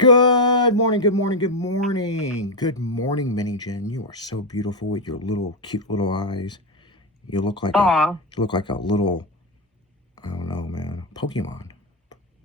Good morning, good morning, good morning. Good morning, Mini Jen. You are so beautiful with your little cute little eyes. You look like Aw. a little, I don't know, man, Pokemon.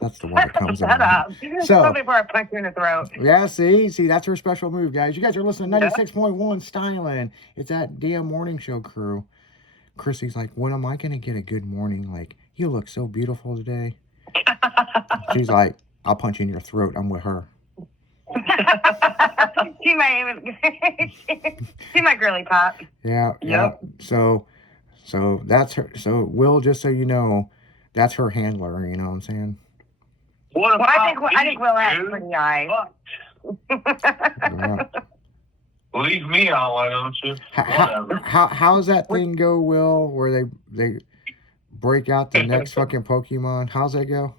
That's the one that comes in Shut my head. up. So, Before I punch you in the throat. yeah, see, that's her special move, guys. You guys are listening to 96.1 Styling. It's that damn morning show crew. Chrissy's like, when am I gonna get a good morning? Like, you look so beautiful today. She's like, I'll punch you in your throat. I'm with her. She might even she might girly pop. Yeah. Yep. So that's her. So Will, just so you know, that's her handler. You know what I'm saying? Well, I think Will has pretty eyes. Yeah. Leave me out, why don't you? Whatever. How's that thing go, Will? Where they break out the next fucking Pokemon? How's that go?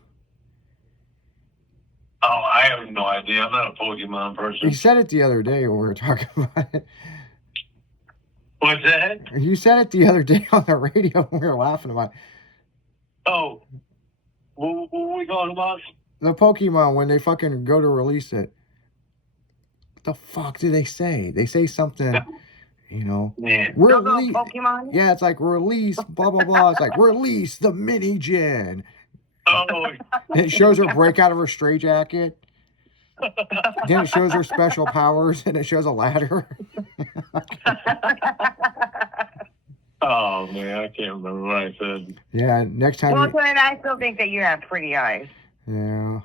Oh, I have no idea. I'm not a Pokemon person. You said it the other day when we were talking about it. What's that? You said it the other day on the radio when we were laughing about it. Oh, what were we talking about? The Pokemon, when they fucking go to release it. What the fuck do they say? They say something, you know. Yeah. Release. Pokemon? Yeah, it's like release, blah, blah, blah. It's like release the Mini Gen. Oh, And it shows her break out of her straitjacket. Then it shows her special powers, and it shows a ladder. oh man, I can't remember what I said. Yeah, next time. Well, and I still think that you have pretty eyes. Yeah.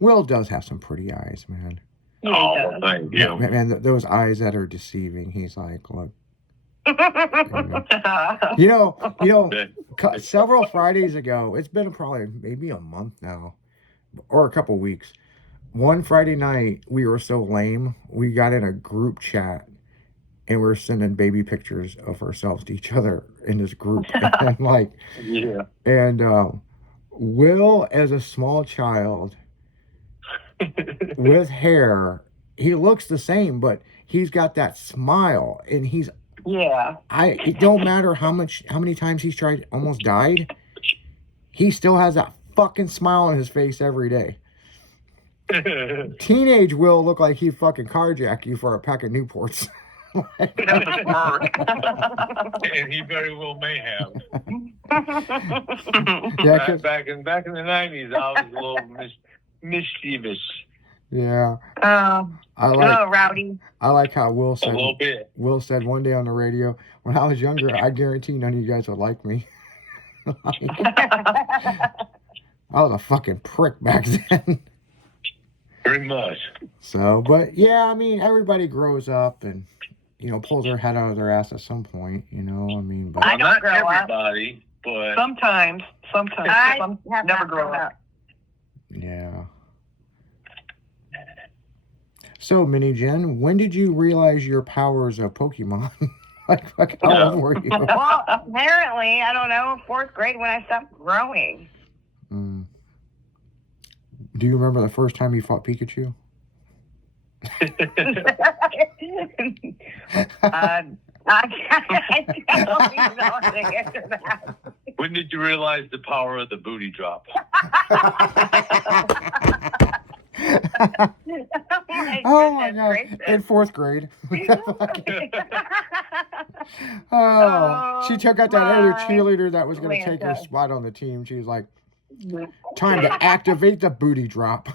Will does have some pretty eyes, man. Yeah, Oh, thank you. Man, those eyes that are deceiving. He's like, look. You know, several Fridays ago, it's been probably maybe a month now, or a couple weeks. One Friday night, we were so lame, we got in a group chat, and we were sending baby pictures of ourselves to each other in this group. And like, Yeah. and Will, as a small child with hair, he looks the same, but he's got that smile, and he's yeah. it don't matter how many times he's tried, almost died, he still has that fucking smile on his face every day. Teenage Will look like he fucking carjacked you for a pack of Newports. And he very well may have. Yeah, back in the 90s, I was a little mischievous. Yeah. Rowdy. I like how Will said. A little bit. Will said one day on the radio, when I was younger, I guarantee none of you guys would like me. I was a fucking prick back then. Pretty much. So, but yeah, I mean, everybody grows up and, you know, pulls their head out of their ass at some point, you know, I mean, but. I don't not grow everybody, but. Sometimes. I have never not grow grown up. Yeah. So, Mini Jen, when did you realize your powers of Pokemon? like how old were you? Well, apparently, I don't know, 4th grade when I stopped growing. Mm. Do you remember the first time you fought Pikachu? I don't even know how to answer that. When did you realize the power of the booty drop? Oh my god! In 4th grade. She took out that other cheerleader that was going to take her spot on the team. She was like, "Time to activate the booty drop."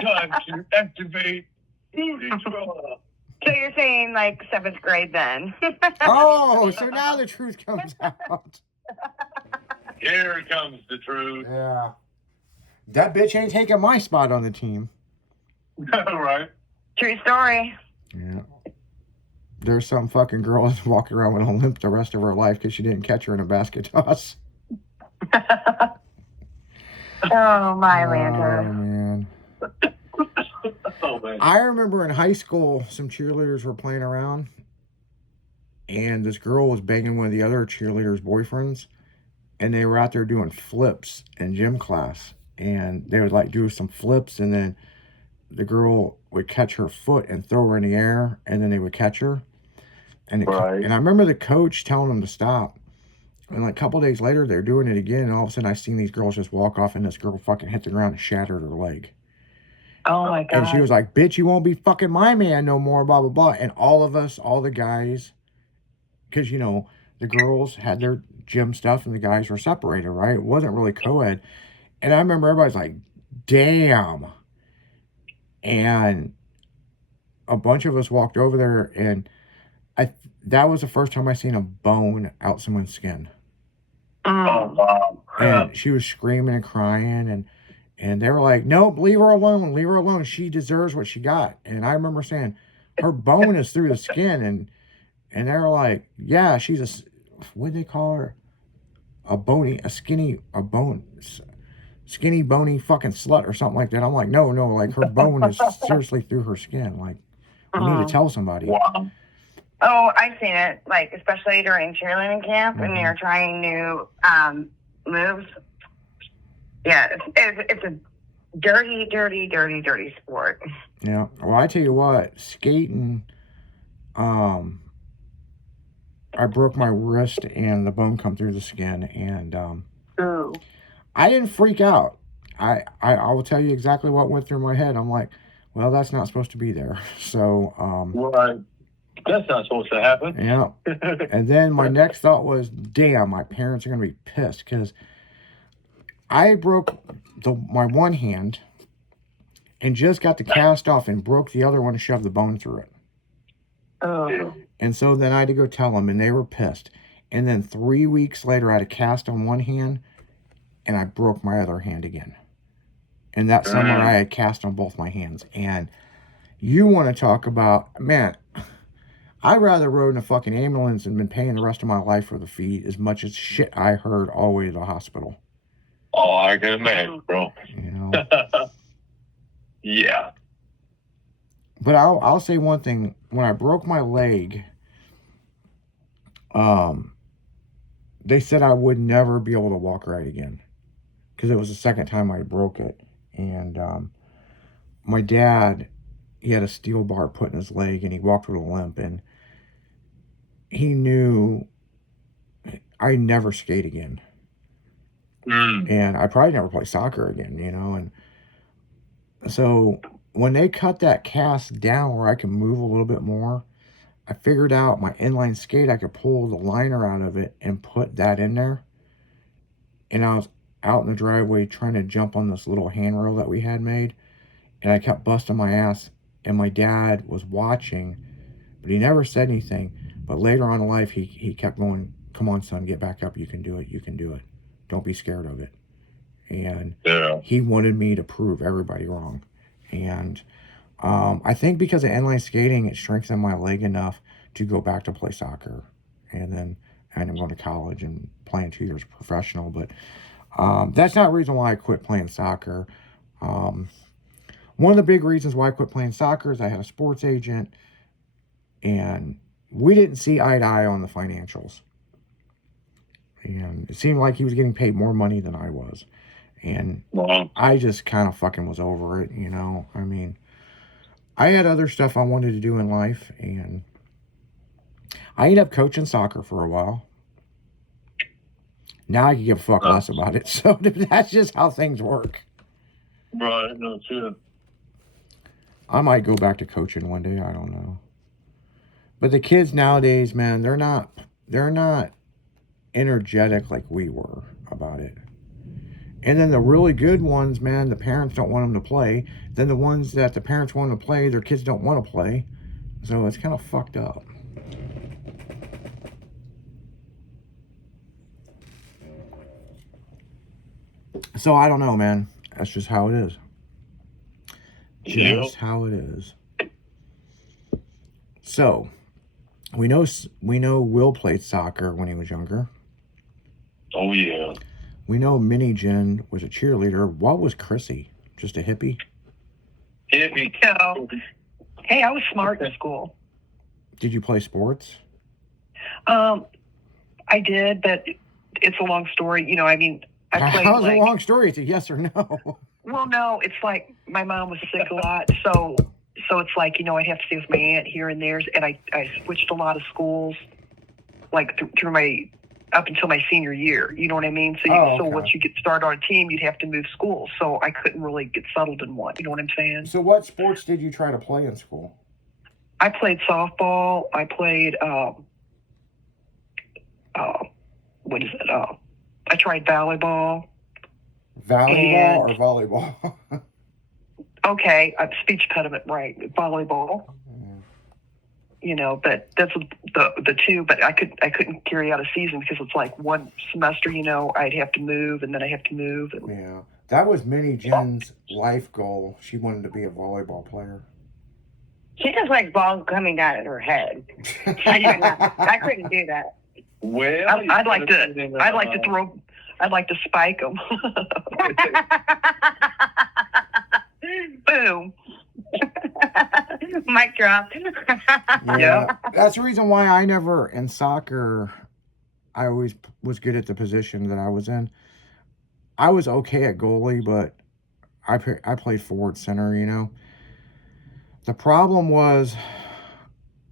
Time to activate booty drop. So you're saying like 7th grade then? Oh, so now the truth comes out. Here comes the truth. Yeah. That bitch ain't taking my spot on the team. Right. True story. Yeah. There's some fucking girl that's walking around with a limp the rest of her life because she didn't catch her in a basket toss. Oh, my Lanta. Oh, man. Oh, man. I remember in high school, some cheerleaders were playing around, and this girl was banging one of the other cheerleaders' boyfriends, and they were out there doing flips in gym class, and they would like do some flips, and then the girl would catch her foot and throw her in the air, and then they would catch her. And and I remember the coach telling them to stop. And like a couple days later, they're doing it again, and all of a sudden I seen these girls just walk off, and this girl fucking hit the ground and shattered her leg. Oh my God. And she was like, bitch, you won't be fucking my man no more, blah, blah, blah. And all of us, all the guys, because, you know, the girls had their gym stuff and the guys were separated, right? It wasn't really co-ed. And I remember everybody's like, damn. And a bunch of us walked over there, and that was the first time I seen a bone out someone's skin. Oh, wow. And she was screaming and crying, and they were like, nope, leave her alone, leave her alone. She deserves what she got. And I remember saying, her bone is through the skin, and they were like, yeah, she's what do they call her? Skinny bony fucking slut or something like that. I'm like, no, like her bone is seriously through her skin. Like, we need to tell somebody. Wow. Oh, I've seen it, like, especially during cheerleading camp when you're trying new moves. Yeah, it's a dirty, dirty, dirty, dirty sport. Yeah. Well, I tell you what, skating, I broke my wrist and the bone come through the skin, and Ooh. I didn't freak out. I will tell you exactly what went through my head. I'm like, well, that's not supposed to be there. So, Right. That's not supposed to happen. yeah. And then my next thought was, damn, my parents are going to be pissed, because I broke my one hand and just got the cast off and broke the other one and shoved the bone through it. Oh. And so then I had to go tell them, and they were pissed. And then 3 weeks later, I had a cast on one hand, and I broke my other hand again. And that summer, I had cast on both my hands. And you want to talk about, man, I'd rather rode in a fucking ambulance and been paying the rest of my life for the fee as much as shit I heard all the way to the hospital. Oh, I can imagine, bro. You know? Yeah. But I'll say one thing. When I broke my leg, they said I would never be able to walk right again, because it was the second time I broke it. And my dad, he had a steel bar put in his leg, and he walked with a limp, and he knew I'd never skate again. And I probably never play soccer again, you know. And so when they cut that cast down where I can move a little bit more, I figured out my inline skate, I could pull the liner out of it and put that in there. And I was out in the driveway trying to jump on this little handrail that we had made, and I kept busting my ass, and my dad was watching, but he never said anything. But later on in life, he kept going, come on, son, get back up, you can do it, you can do it. Don't be scared of it. And he wanted me to prove everybody wrong. And I think because of inline skating, it strengthened my leg enough to go back to play soccer. And then I ended up going to college and playing 2 years professional. But that's not the reason why I quit playing soccer. One of the big reasons why I quit playing soccer is I had a sports agent, and we didn't see eye to eye on the financials. And it seemed like he was getting paid more money than I was. And I just kind of fucking was over it, you know. I mean, I had other stuff I wanted to do in life, and I ended up coaching soccer for a while. Now I can give a fuck less about it. So that's just how things work. Right, no shit. I might go back to coaching one day, I don't know. But the kids nowadays, man, they're not energetic like we were about it. And then the really good ones, man, the parents don't want them to play. Then the ones that the parents want to play, their kids don't want to play. So it's kind of fucked up. So I don't know, man. That's just how it is. Just how it is. So we know Will played soccer when he was younger. Oh yeah. We know Minnie Jen was a cheerleader. What was Chrissy? Just a hippie? Hippie. So, hey, I was smart in school. Did you play sports? I did, but it's a long story. You know, I mean, I played How's a long story? It's a yes or no. Well, no, it's like my mom was sick a lot, so it's like, you know, I'd have to stay with my aunt here and there, and I switched a lot of schools, like through my up until my senior year. You know what I mean? So, Oh, so okay. once you get started on a team, you'd have to move schools. So I couldn't really get settled in one. You know what I'm saying? So what sports did you try to play in school? I played softball. I played, what is it? I tried volleyball. Volleyball or volleyball? Okay, speech impediment, right? Volleyball. You know, but that's the two. But I couldn't carry out a season because it's like one semester. You know, I'd have to move, and then I have to move. Yeah, that was Minnie Jen's life goal. She wanted to be a volleyball player. She just like balls coming down at her head. I couldn't do that. Well, I'd like to spike them. Boom. Mic drop. Yeah, that's the reason why I never, in soccer, I always was good at the position that I was in. I was okay at goalie, but I played forward center, you know. The problem was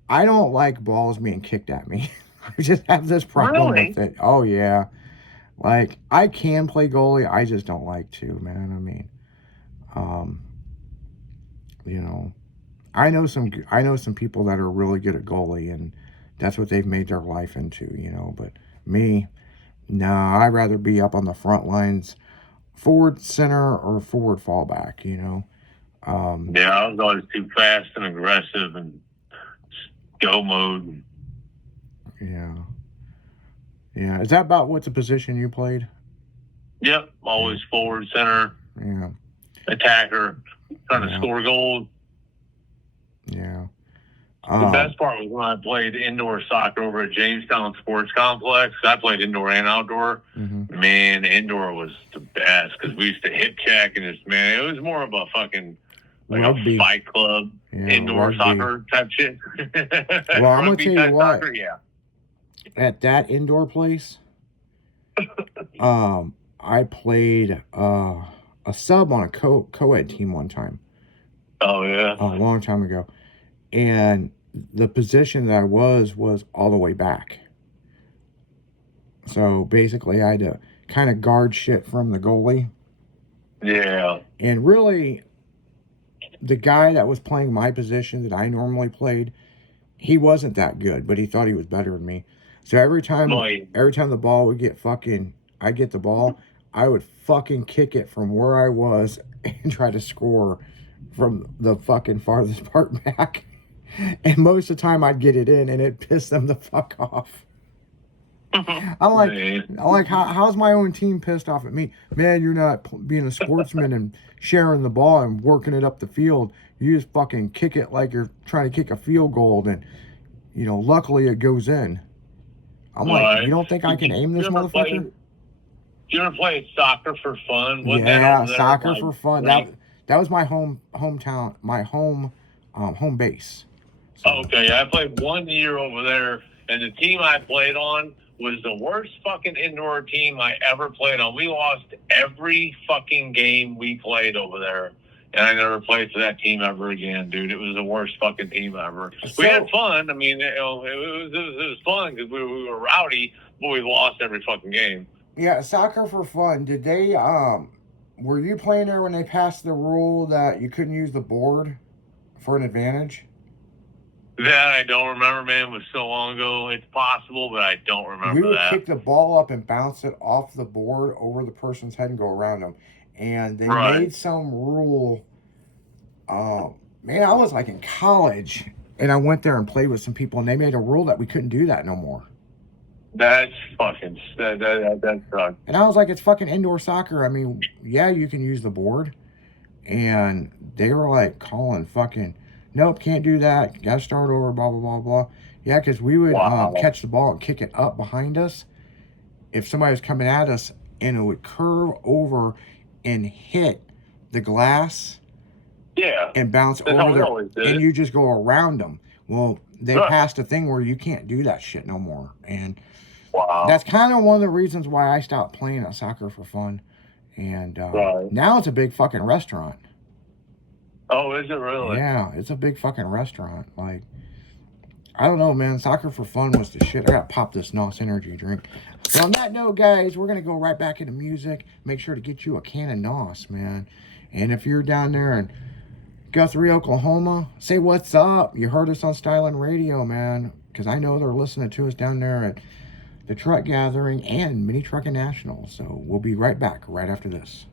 I don't like balls being kicked at me. I just have this problem Really? with it. Oh, yeah. Like, I can play goalie. I just don't like to, man. I mean, you know, I know some people that are really good at goalie, and that's what they've made their life into, you know. But me, nah, I'd rather be up on the front lines, forward center or forward fallback, you know. Yeah, I was always too fast and aggressive and go mode. Yeah. Yeah. Is that about what the position you played? Yep, always forward, center, Yeah. attacker, trying to Yeah. score goals. Yeah. The best part was when I played indoor soccer over at Jamestown Sports Complex. I played indoor and outdoor. Mm-hmm. Man, indoor was the best because we used to hit check and just, man, it was more of a fucking like Rugby. a fight club, Yeah, indoor rugby. soccer type shit. Well, I'm gonna tell you Rugby-type what. soccer, yeah. At that indoor place, I played a sub on a co-ed team one time, Oh, yeah. a long time ago. And the position that I was all the way back. So basically I had to kind of guard shit from the goalie. Yeah. And really, the guy that was playing my position that I normally played, he wasn't that good, but he thought he was better than me. So every time the ball would I get the ball, I would fucking kick it from where I was and try to score from the fucking farthest part back. And most of the time I'd get it in, and it pissed them the fuck off. I'm like, how's my own team pissed off at me? Man, you're not being a sportsman and sharing the ball and working it up the field. You just fucking kick it like you're trying to kick a field goal, and, you know, luckily it goes in. I'm like, you don't think I can aim this motherfucker? You ever play soccer for fun? Yeah, soccer for fun. That was my hometown, my home base. So, Okay, I played 1 year over there, and the team I played on was the worst fucking indoor team I ever played on. We lost every fucking game we played over there, and I never played for that team ever again, dude. It was the worst fucking team ever. We had fun. I mean, you know, it was fun because we were rowdy, but we lost every fucking game. Yeah, soccer for fun. Did they were you playing there when they passed the rule that you couldn't use the board for an advantage? That I don't remember, man. It was so long ago. It's possible, but I don't remember We would that. kick the ball up and bounce it off the board over the person's head and go around them. And they made some rule. Man, I was like in college, and I went there and played with some people, and they made a rule that we couldn't do that no more. That's fucking that sucks. And I was like, it's fucking indoor soccer. I mean, yeah, you can use the board. And they were like calling fucking, nope, can't do that. Got to start over, blah, blah, blah, blah. Yeah, because we would catch the ball and kick it up behind us. If somebody was coming at us, and it would curve over and hit the glass. Yeah. And bounce over there. And you just go around them. Well, they passed a thing where you can't do that shit no more. And that's kind of one of the reasons why I stopped playing at soccer for fun. And now it's a big fucking restaurant. Oh, is it really? Yeah, it's a big fucking restaurant. Like, I don't know, man. Soccer for fun was the shit. I gotta pop this NOS energy drink. So on that note, guys, we're going to go right back into music. Make sure to get you a can of NOS, man. And if you're down there in Guthrie, Oklahoma, say what's up. You heard us on Styling Radio, man. Because I know they're listening to us down there at the Truck Gathering and Mini Trucking National. So we'll be right back right after this.